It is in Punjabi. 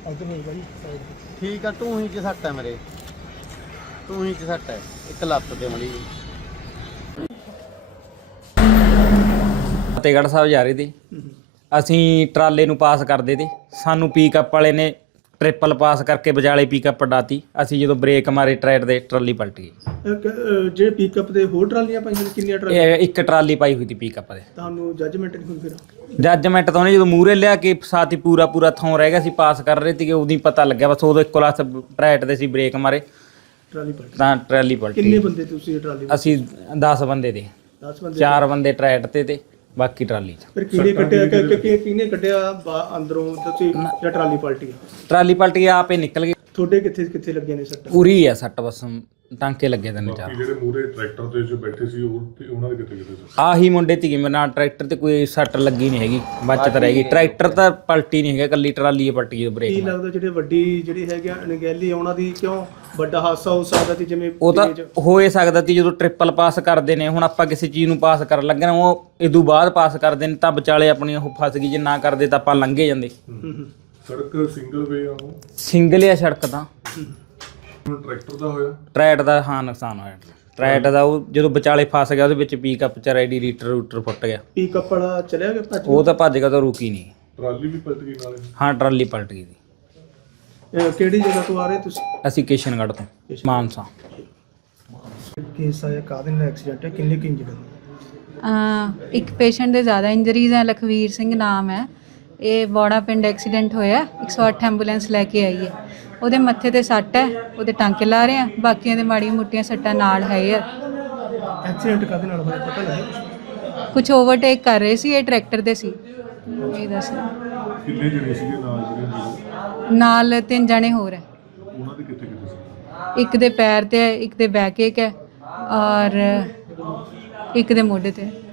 ठीक है, तू ही च सट है मेरे, तू ही च सट है एक लत्त ते मड़ी। ਫਤਿਹਗੜ੍ਹ ਸਾਹਿਬ ਜਾ ਰਹੇ ਤੇ ਅਸੀਂ ਟਰਾਲੇ ਨੂੰ ਪਾਸ ਕਰਦੇ ਤੇ ਸਾਨੂੰ ਪਿਕਅਪ ਵਾਲੇ ਨੇ ਟ੍ਰਿਪਲ ਪਾਸ ਕਰਕੇ ਵਿਚਾਲੇ ਪਿਕਅਪ ਡਾਤੀ। ਅਸੀਂ ਜਦੋਂ ਬ੍ਰੇਕ ਮਾਰੇ ਟਰੈਕ ਦੇ ਟਰਾਲੀ ਪਲਟ ਗਈ। ਜਿਹੜੇ ਪਿਕਅਪ ਦੇ ਹੋਰ ਟਰਾਲੀਆਂ ਪਾਈਆਂ ਨੇ, ਕਿੰਨੀਆਂ ਟਰਾਲੀਆਂ? ਇਹ ਇੱਕ ਟਰਾਲੀ ਪਾਈ ਹੋਈ ਸੀ ਪਿਕਅਪ ਦੇ। ਤੁਹਾਨੂੰ ਜੱਜਮੈਂਟ ਨਹੀਂ ਹੋਈ ਫਿਰ? ਜੱਜਮੈਂਟ ਤਾਂ ਉਹਨੇ ਜਦੋਂ ਮੂਹਰੇ ਲਿਆ ਕੇ ਸਾਥੀ ਪੂਰਾ ਥੋਂ ਰਹਿ ਗਿਆ ਸੀ, ਪਾਸ ਕਰ ਰਹੇ ਸੀਗੇ, ਉਦੋਂ ਹੀ ਪਤਾ ਲੱਗਿਆ। ਬਸ ਉਦੋਂ ਇੱਕੋ ਲੱਖ ਟਰੈਕ ਦੇ ਸੀ, ਬ੍ਰੇਕ ਮਾਰੇ ਟਰਾਲੀ ਪਲਟ? ਤਾਂ ਟਰਾਲੀ ਪਲਟ ਗਈ। ਕਿੰਨੇ ਬੰਦੇ ਤੁਸੀਂ ਟਰਾਲੀ? ਅਸੀਂ 10 ਬੰਦੇ ਤੇ 10 ਬੰਦੇ। 4 ਬੰਦੇ ਟਰੈਕ ਤੇ ਬਾਕੀ ਟਰਾਲੀ 'ਚ। ਫਿਰ ਕਿਹਨੇ ਕੱਢਿਆ ਅੰਦਰੋਂ ਤੁਸੀਂ ਜਾਂ ਟਰਾਲੀ ਪਲਟੀ? ਟਰਾਲੀ ਪਲਟ ਗਈ, ਆਪੇ ਨਿਕਲ ਗਏ। ਤੁਹਾਡੇ ਕਿੱਥੇ ਲੱਗੇ ਨੇ ਸੱਟ? ਉਰੀ ਆ ਸੱਟ, ਬਸ ਟਾਂਕੇ ਲੱਗੇ ਤਿੰਨ ਚਾਰ। ਜਿਹੜੇ ਮੂਰੇ ਟਰੈਕਟਰ ਤੇ ਜੋ ਬੈਠੇ ਸੀ ਉਹਨਾਂ ਦੇ ਕਿੱਥੇ ਸੀ? ਆਹੀ ਮੁੰਡੇ ਧੀਗੇ ਮੇਰੇ ਨਾਲ ਟਰੈਕਟਰ ਤੇ ਕੋਈ ਸੱਟ ਲੱਗੀ ਨਹੀਂ ਹੈਗੀ, ਬਚਤ ਰਹਿ ਗਈ। ਟਰੈਕਟਰ ਤਾਂ ਪਲਟੀ ਨਹੀਂ ਹੈਗਾ, ਕੱਲੀ ਟਰਾਲੀ ਪਲਟੀ ਜਦੋਂ ਬ੍ਰੇਕ। ਕੀ ਲੱਗਦਾ ਜਿਹੜੇ ਜਿਹੜੀ ਹੈਗੇ ਅਣਗਹਿਲੀ ਉਹਨਾਂ ਦੀ ਕਿਉਂ ਵੱਡਾ ਹਾਦਸਾ ਹੋ ਸਕਦਾ ਸੀ? ਜਿਵੇਂ ਉਹ ਤਾਂ ਹੋ ਹੀ ਸਕਦਾ ਸੀ ਜਦੋਂ ਟ੍ਰਿਪਲ ਪਾਸ ਕਰਦੇ ਨੇ। ਹੁਣ ਆਪਾਂ ਕਿਸੇ ਚੀਜ਼ ਨੂੰ ਪਾਸ ਕਰਨ ਲੱਗੇ ਨਾ, ਉਹ ਇਦੋਂ ਬਾਅਦ ਪਾਸ ਕਰਦੇ ਨੇ ਤਾਂ ਵਿਚਾਲੇ ਆਪਣੀ ਉਹ ਫਸ ਗਈ। ਜੇ ਨਾ ਕਰਦੇ ਤਾਂ ਆਪਾਂ ਲੰਘੇ ਜਾਂਦੇ। ਸੜਕ ਸਿੰਗਲ ਵੇ ਆ, ਉਹ ਸਿੰਗਲ ਆ ਸੜਕ ਤਾਂ। ਟਰੈਕਟਰ ਦਾ ਹੋਇਆ, ਟਰੈਕ ਦਾ ਹਾਂ ਨੁਕਸਾਨ ਹੋਇਆ। ਟਰੈਕ ਦਾ ਉਹ ਜਦੋਂ ਵਿਚਾਲੇ ਫਸ ਗਿਆ, ਉਹਦੇ ਵਿੱਚ ਪਿਕਅਪ ਚ ਰੇਡੀਏਟਰ ਫੁੱਟ ਗਿਆ। ਪਿਕਅਪ ਵਾਲਾ ਚਲਿਆ ਗਿਆ ਭੱਜ? ਉਹ ਤਾਂ ਭੱਜ ਗਿਆ, ਤਾਂ ਰੁਕੀ ਨਹੀਂ। ਟਰਾਲੀ ਵੀ ਪਲਟ ਗਈ ਨਾਲੇ। ਹਾਂ ਟਰਾਲੀ ਪਲਟ ਗਈ ਸੀ। ਕਿਹੜੀ ਜਗ੍ਹਾ ਤੋਂ ਆ ਰਹੇ ਤੁਸੀਂ? ਅਸੀਂ ਕਿਸ਼ਨਗੜ੍ਹ ਤੋਂ ਮਾਨਸਾ। ਕੇਸ ਆਇਆ, ਕਾਹਦੇ ਨਾਲ ਐਕਸੀਡੈਂਟ ਹੈ, ਕਿੰਨੇ ਕਿ ਇੰਜਰਡ? ਇੱਕ ਪੇਸ਼ੈਂਟ ਦੇ ਜ਼ਿਆਦਾ ਇੰਜਰੀਜ਼ ਹੈ, ਲਖਵੀਰ ਸਿੰਘ ਨਾਮ ਹੈ। ਇਹ ਬੋੜਾ ਪਿੰਡ ਐਕਸੀਡੈਂਟ ਹੋਇਆ, 108 ਐਂਬੂਲੈਂਸ ਲੈ ਕੇ ਆਈ ਹੈ। ਉਹਦੇ ਮੱਥੇ ਤੇ ਸੱਟ ਹੈ, ਉਹਦੇ ਟਾਂਕੇ ਲਾ ਰਹੇ ਆ। ਬਾਕੀਆਂ ਦੇ ਮਾੜੀਆਂ ਮੋਟੀਆਂ ਸੱਟਾਂ ਨਾਲ ਹੈ ਯਾਰ। ਐਕਸੀਡੈਂਟ ਕਾਹਦੇ ਨਾਲ ਹੋਇਆ ਪਤਾ ਲੱਗਿਆ? ਕੁਝ ਓਵਰਟੇਕ ਕਰ ਰਹੇ ਸੀ, ਇਹ ਟਰੈਕਟਰ ਤੇ ਸੀ। ਇਹ ਦੱਸ ਕਿੰਨੇ ਜਣੇ ਸੀਗੇ ਨਾਲ ਜਿਹੜੇ? ਨਾਲ 3 ਜਣੇ ਹੋਰ ਹੈ। ਉਹਨਾਂ ਦੇ ਕਿੱਥੇ ਸੀ? ਇੱਕ ਦੇ ਪੈਰ ਤੇ ਹੈ, ਇੱਕ ਦੇ ਬੈਕ ਏਕ ਹੈ, ਔਰ ਇੱਕ ਦੇ ਮੋਢੇ ਤੇ।